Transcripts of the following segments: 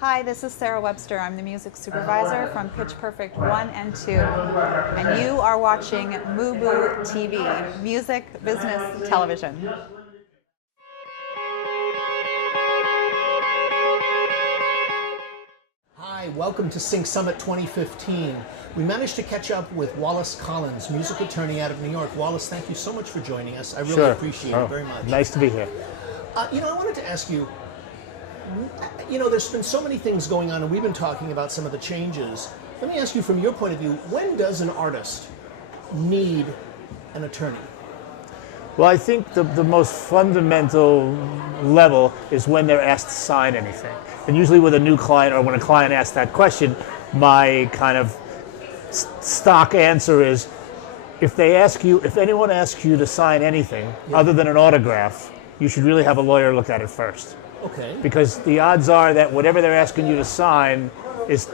Hi, this is Sarah Webster. I'm the music supervisor from Pitch Perfect 1 and 2. And you are watching MUBUTV, Music Business Television. Hi, welcome to Sync Summit 2015. We managed to catch up with Wallace Collins, music attorney out of New York. Wallace, thank you so much for joining us. I really appreciate it very much. Nice to be here. I wanted to ask you, there's been so many things going on, and we've been talking about some of the changes. Let me ask you, from your point of view, when does an artist need an attorney? Well, I think the most fundamental level is when they're asked to sign anything. And usually with a new client, or when a client asks that question, my kind of stock answer is, if anyone asks you to sign anything other than an autograph, you should really have a lawyer look at it first. Okay. Because the odds are that whatever they're asking you to sign is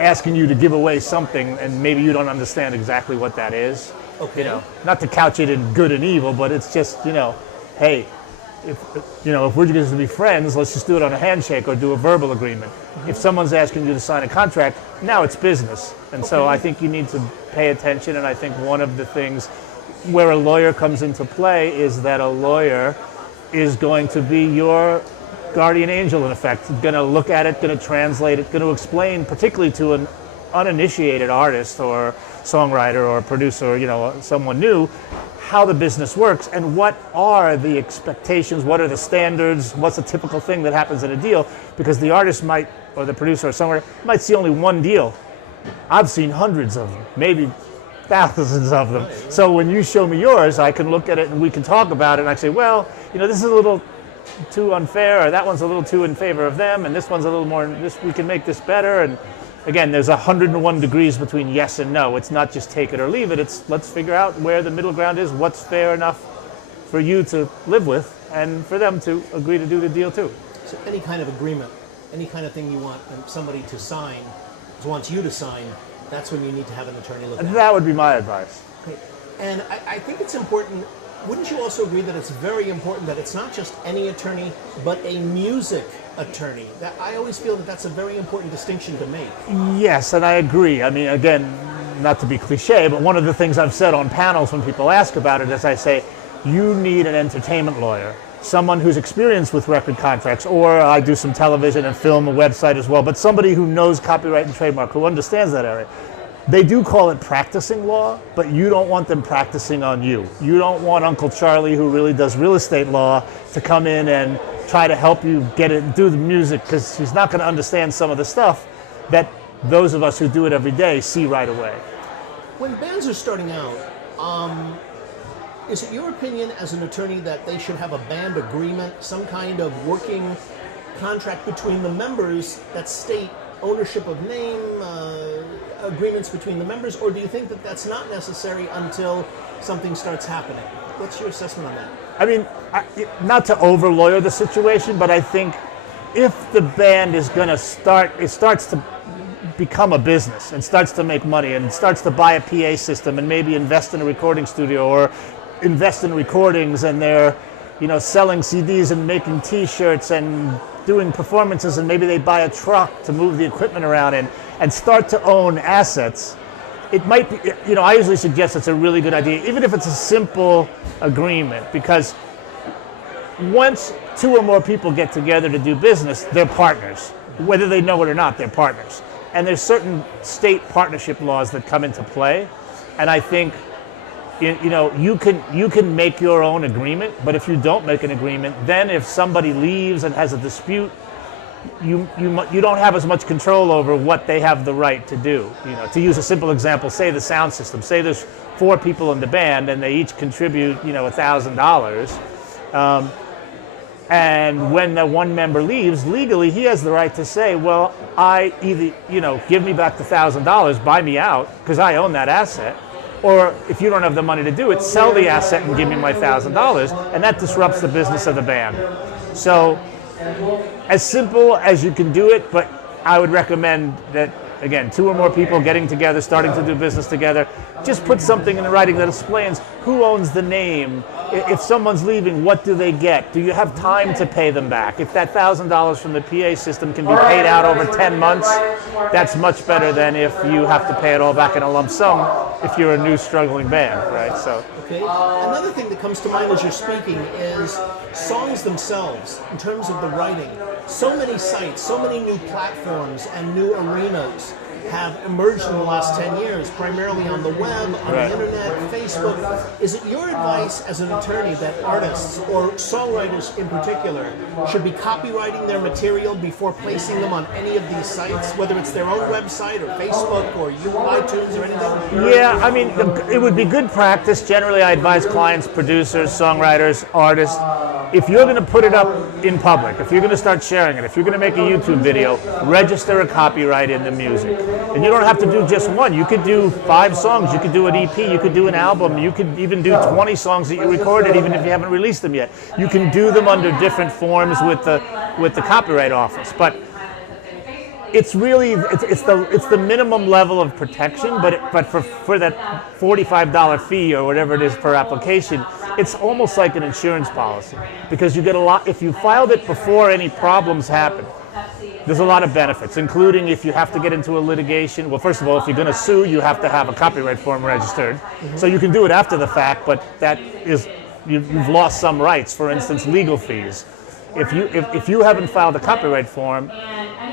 asking you to give away something, and maybe you don't understand exactly what that is. Okay. Not to couch it in good and evil, but it's just, hey, if we're just going to be friends, let's just do it on a handshake or do a verbal agreement. If someone's asking you to sign a contract, now it's business. And so I think you need to pay attention, and I think one of the things where a lawyer comes into play is that a lawyer is going to be your guardian angel, in effect. Going to look at it, going to translate it, going to explain, particularly to an uninitiated artist or songwriter or producer, someone new, how the business works and what are the expectations, what are the standards, what's a typical thing that happens in a deal, because the artist might, or the producer or songwriter, might see only one deal. I've seen hundreds of them, maybe thousands of them. So when you show me yours, I can look at it and we can talk about it, and I say, well, this is a little too unfair, or that one's a little too in favor of them, and this one's a little more, we can make this better. And again, there's 101 degrees between yes and no. It's not just take it or leave it. It's let's figure out where the middle ground is, what's fair enough for you to live with and for them to agree to do the deal too. So any kind of agreement, any kind of thing you want somebody to sign, wants you to sign, that's when you need to have an attorney look at it. That would be my advice. Okay. And I think it's important, wouldn't you also agree that it's very important that it's not just any attorney, but a music attorney? That I always feel that that's a very important distinction to make. Yes, and I agree. I mean, again, not to be cliche, but one of the things I've said on panels when people ask about it is I say, you need an entertainment lawyer, someone who's experienced with record contracts, or I do some television and film, a website as well, but somebody who knows copyright and trademark, who understands that area. They do call it practicing law, but you don't want them practicing on you. You don't want Uncle Charlie, who really does real estate law, to come in and try to help you do the music, because he's not going to understand some of the stuff that those of us who do it every day see right away. When bands are starting out, is it your opinion as an attorney that they should have a band agreement, some kind of working contract between the members that state ownership of name, agreements between the members, or do you think that that's not necessary until something starts happening? What's your assessment on that? I mean, not to over-lawyer the situation, but I think if the band is going to starts to become a business and starts to make money and starts to buy a PA system and maybe invest in a recording studio or invest in recordings, and they're selling CDs and making T-shirts and doing performances, and maybe they buy a truck to move the equipment around in and start to own assets, it might be, I usually suggest it's a really good idea, even if it's a simple agreement, because once two or more people get together to do business, they're partners. Whether they know it or not, they're partners. And there's certain state partnership laws that come into play, and I think you can make your own agreement, but if you don't make an agreement, then if somebody leaves and has a dispute, you don't have as much control over what they have the right to do. To use a simple example, say the sound system. Say there's 4 people in the band and they each contribute $1,000. And when the one member leaves, legally he has the right to say, well, I either give me back the $1,000, buy me out because I own that asset. Or if you don't have the money to do it, sell the asset and give me my $1,000, and that disrupts the business of the band. So, as simple as you can do it, but I would recommend that, again, 2 or more people getting together, starting to do business together, just put something in writing that explains who owns the name, If someone's leaving, what do they get? Do you have time to pay them back? If that $1,000 from the PA system can be paid out over 10 months, that's much better than if you have to pay it all back in a lump sum if you're a new struggling band, right? So. Okay. Another thing that comes to mind as you're speaking is songs themselves, in terms of the writing. So many sites, so many new platforms and new arenas have emerged in the last 10 years, primarily on the web, on the internet, Facebook. Is it your advice as an attorney that artists, or songwriters in particular, should be copywriting their material before placing them on any of these sites, whether it's their own website or Facebook or iTunes or anything? Yeah, I mean, it would be good practice. Generally, I advise clients, producers, songwriters, artists, if you're going to put it up in public, if you're going to start sharing it, if you're going to make a YouTube video, register a copyright in the music. And you don't have to do just one. You could do 5 songs. You could do an EP. You could do an album. You could even do 20 songs that you recorded, even if you haven't released them yet. You can do them under different forms with the Copyright Office. But it's really it's the minimum level of protection. But for that $45 fee or whatever it is per application, it's almost like an insurance policy, because you get a lot if you filed it before any problems happen. There's a lot of benefits, including if you have to get into a litigation. Well, first of all, if you're going to sue, you have to have a copyright form registered. So you can do it after the fact, but that is you've lost some rights. For instance, legal fees. If you haven't filed a copyright form,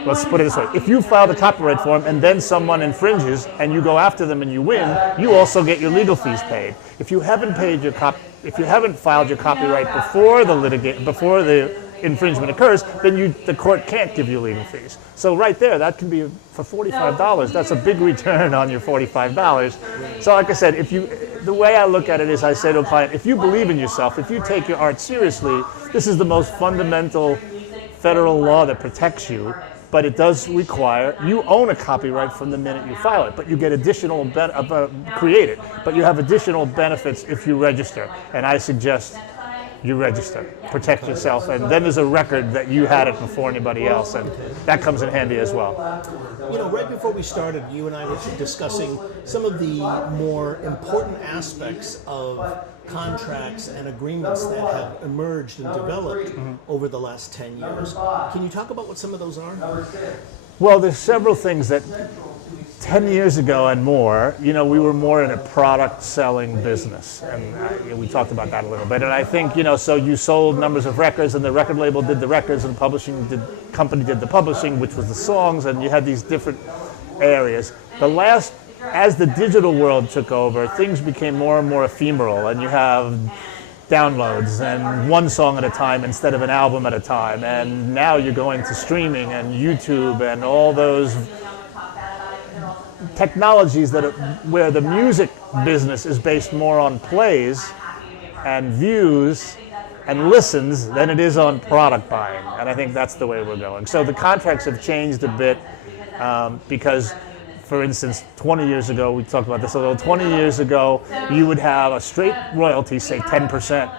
let's put it this way: if you file the copyright form and then someone infringes and you go after them and you win, you also get your legal fees paid. If you haven't filed your copyright before the infringement occurs, then the court can't give you legal fees. So right there, that can be for $45. That's a big return on your $45. So like I said, the way I look at it is I say to a client, if you believe in yourself, if you take your art seriously, this is the most fundamental federal law that protects you. But it does require, you own a copyright from the minute you file it, but you get additional, create it, but you have additional benefits if you register. And I suggest you register, protect yourself, and then there's a record that you had it before anybody else, and that comes in handy as well. You know, right before we started, you and I were discussing some of the more important aspects of contracts and agreements that have emerged and developed over the last 10 years. Can you talk about what some of those are? Well, there's several things that 10 years ago and more, we were more in a product selling business. And we talked about that a little bit. And I think, so you sold numbers of records, and the record label did the records, and the company did the publishing, which was the songs, and you had these different areas. As the digital world took over, things became more and more ephemeral, and you have downloads and one song at a time instead of an album at a time. And now you're going to streaming and YouTube and all those technologies where the music business is based more on plays and views and listens than it is on product buying. And I think that's the way we're going. So the contracts have changed a bit because, for instance, 20 years ago, we talked about this a little, 20 years ago, you would have a straight royalty, say 10%,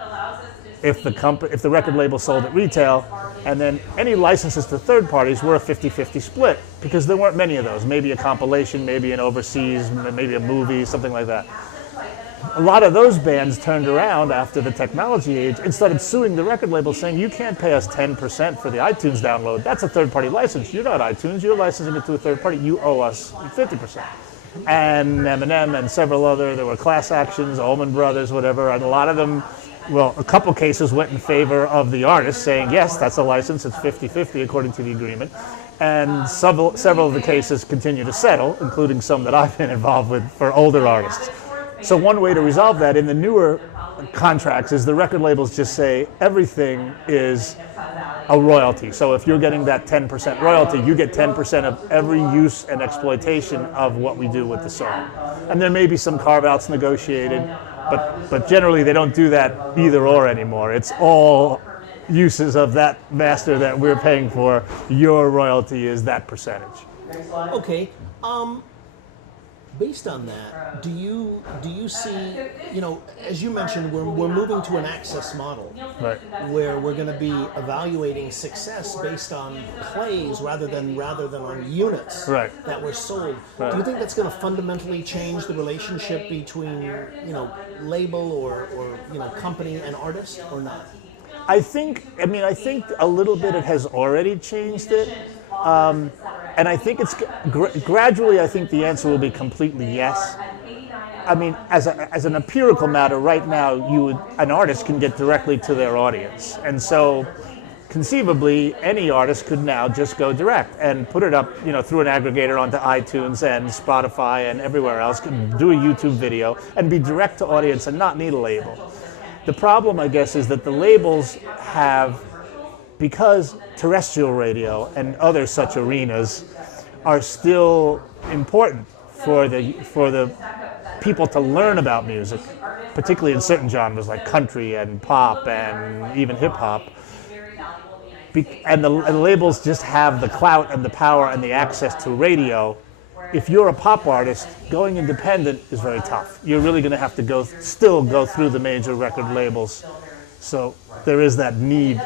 if the record label sold at retail, and then any licenses to third parties were a 50-50 split, because there weren't many of those. Maybe a compilation, maybe an overseas, maybe a movie, something like that. A lot of those bands turned around after the technology age and started suing the record label, saying, you can't pay us 10% for the iTunes download. That's a third-party license. You're not iTunes. You're licensing it to a third party. You owe us 50%. And Eminem and several there were class actions, Allman Brothers, whatever, and a lot of them, well, a couple cases went in favor of the artist, saying, yes, that's a license. It's 50-50 according to the agreement. And several of the cases continue to settle, including some that I've been involved with for older artists. So one way to resolve that in the newer contracts is the record labels just say everything is a royalty. So if you're getting that 10% royalty, you get 10% of every use and exploitation of what we do with the song. And there may be some carve-outs negotiated, but generally they don't do that either or anymore. It's all uses of that master that we're paying for. Your royalty is that percentage. Okay. Based on that, do you see, as you mentioned, we're moving to an access model, Right. where we're going to be evaluating success based on plays rather than on units Right. that were sold. Right. Do you think that's going to fundamentally change the relationship between label or company and artist, or not? I think a little bit it has already changed it. And I think it's gradually. I think the answer will be completely yes. I mean, as an empirical matter, right now, an artist can get directly to their audience, and so conceivably, any artist could now just go direct and put it up, through an aggregator onto iTunes and Spotify and everywhere else, can do a YouTube video and be direct to audience and not need a label. The problem, I guess, is that the labels have, because terrestrial radio and other such arenas are still important for the people to learn about music, particularly in certain genres like country and pop and even hip hop. And the labels just have the clout and the power and the access to radio. If you're a pop artist, going independent is very tough. You're really going to have to still go through the major record labels. So there is that need.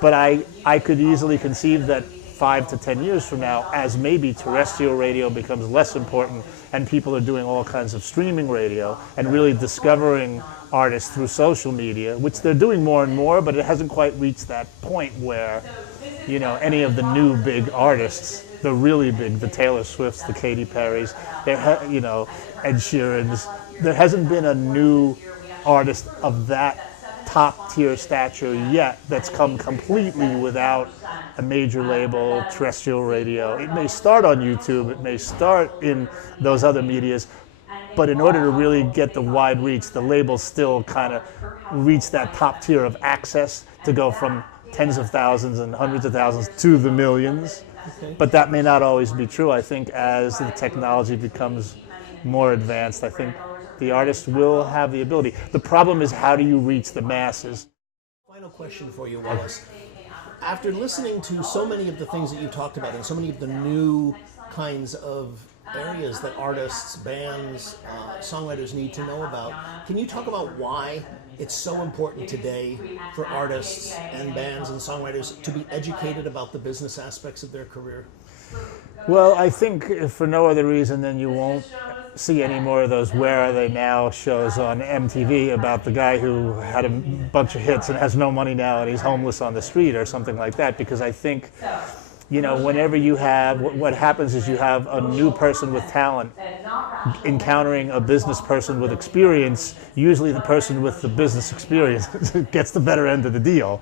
But I could easily conceive that 5 to 10 years from now, as maybe terrestrial radio becomes less important and people are doing all kinds of streaming radio and really discovering artists through social media, which they're doing more and more, but it hasn't quite reached that point where, any of the new big artists, the really big, the Taylor Swifts, the Katy Perrys, Ed Sheeran's, there hasn't been a new artist of that top tier stature yet that's come completely without a major label, terrestrial radio. It may start on YouTube, it may start in those other medias, but in order to really get the wide reach, the labels still kind of reach that top tier of access to go from tens of thousands and hundreds of thousands to the millions. Okay. But that may not always be true. I think as the technology becomes more advanced, I think the artist will have the ability. The problem is, how do you reach the masses? Final question for you, Wallace. After listening to so many of the things that you talked about and so many of the new kinds of areas that artists, bands, songwriters need to know about, can you talk about why it's so important today for artists and bands and songwriters to be educated about the business aspects of their career? Well, I think if for no other reason than you won't see any more of those Where Are They Now shows on MTV about the guy who had a bunch of hits and has no money now and he's homeless on the street or something like that, because I think, whenever you have, what happens is you have a new person with talent encountering a business person with experience. Usually the person with the business experience gets the better end of the deal.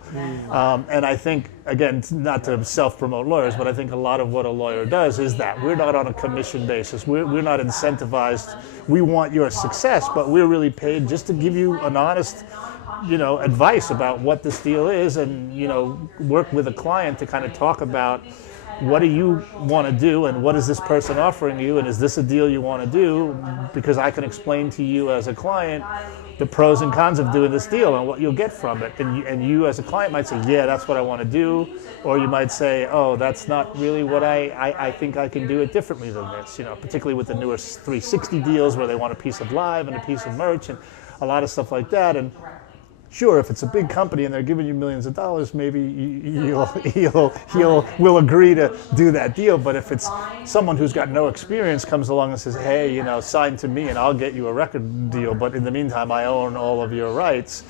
And I think, again, not to self-promote lawyers, but I think a lot of what a lawyer does is that we're not on a commission basis. We're not incentivized. We want your success, but we're really paid just to give you an honest advice about what this deal is, and work with a client to kind of talk about what do you want to do and what is this person offering you, and is this a deal you want to do, because I can explain to you as a client the pros and cons of doing this deal and what you'll get from it. And you as a client might say, yeah, that's what I want to do, or you might say, oh, that's not really what I think I can do it differently than this, particularly with the newer 360 deals where they want a piece of live and a piece of merch and a lot of stuff like that. And sure, if it's a big company and they're giving you millions of dollars, maybe will agree to do that deal. But if it's someone who's got no experience comes along and says, hey, sign to me and I'll get you a record deal, but in the meantime, I own all of your rights,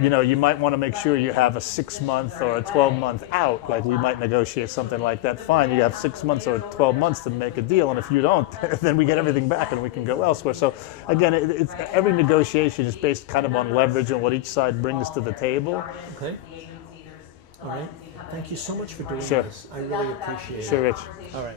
you might want to make sure you have a 6-month or a 12-month out. Like, we might negotiate something like that. Fine, you have 6 months or 12 months to make a deal, and if you don't, then we get everything back and we can go elsewhere. So again, every negotiation is based kind of on leverage and what each side brings to the table. Okay. All right. Thank you so much for doing Sure. this. I really appreciate it. Sure, Rich. All right.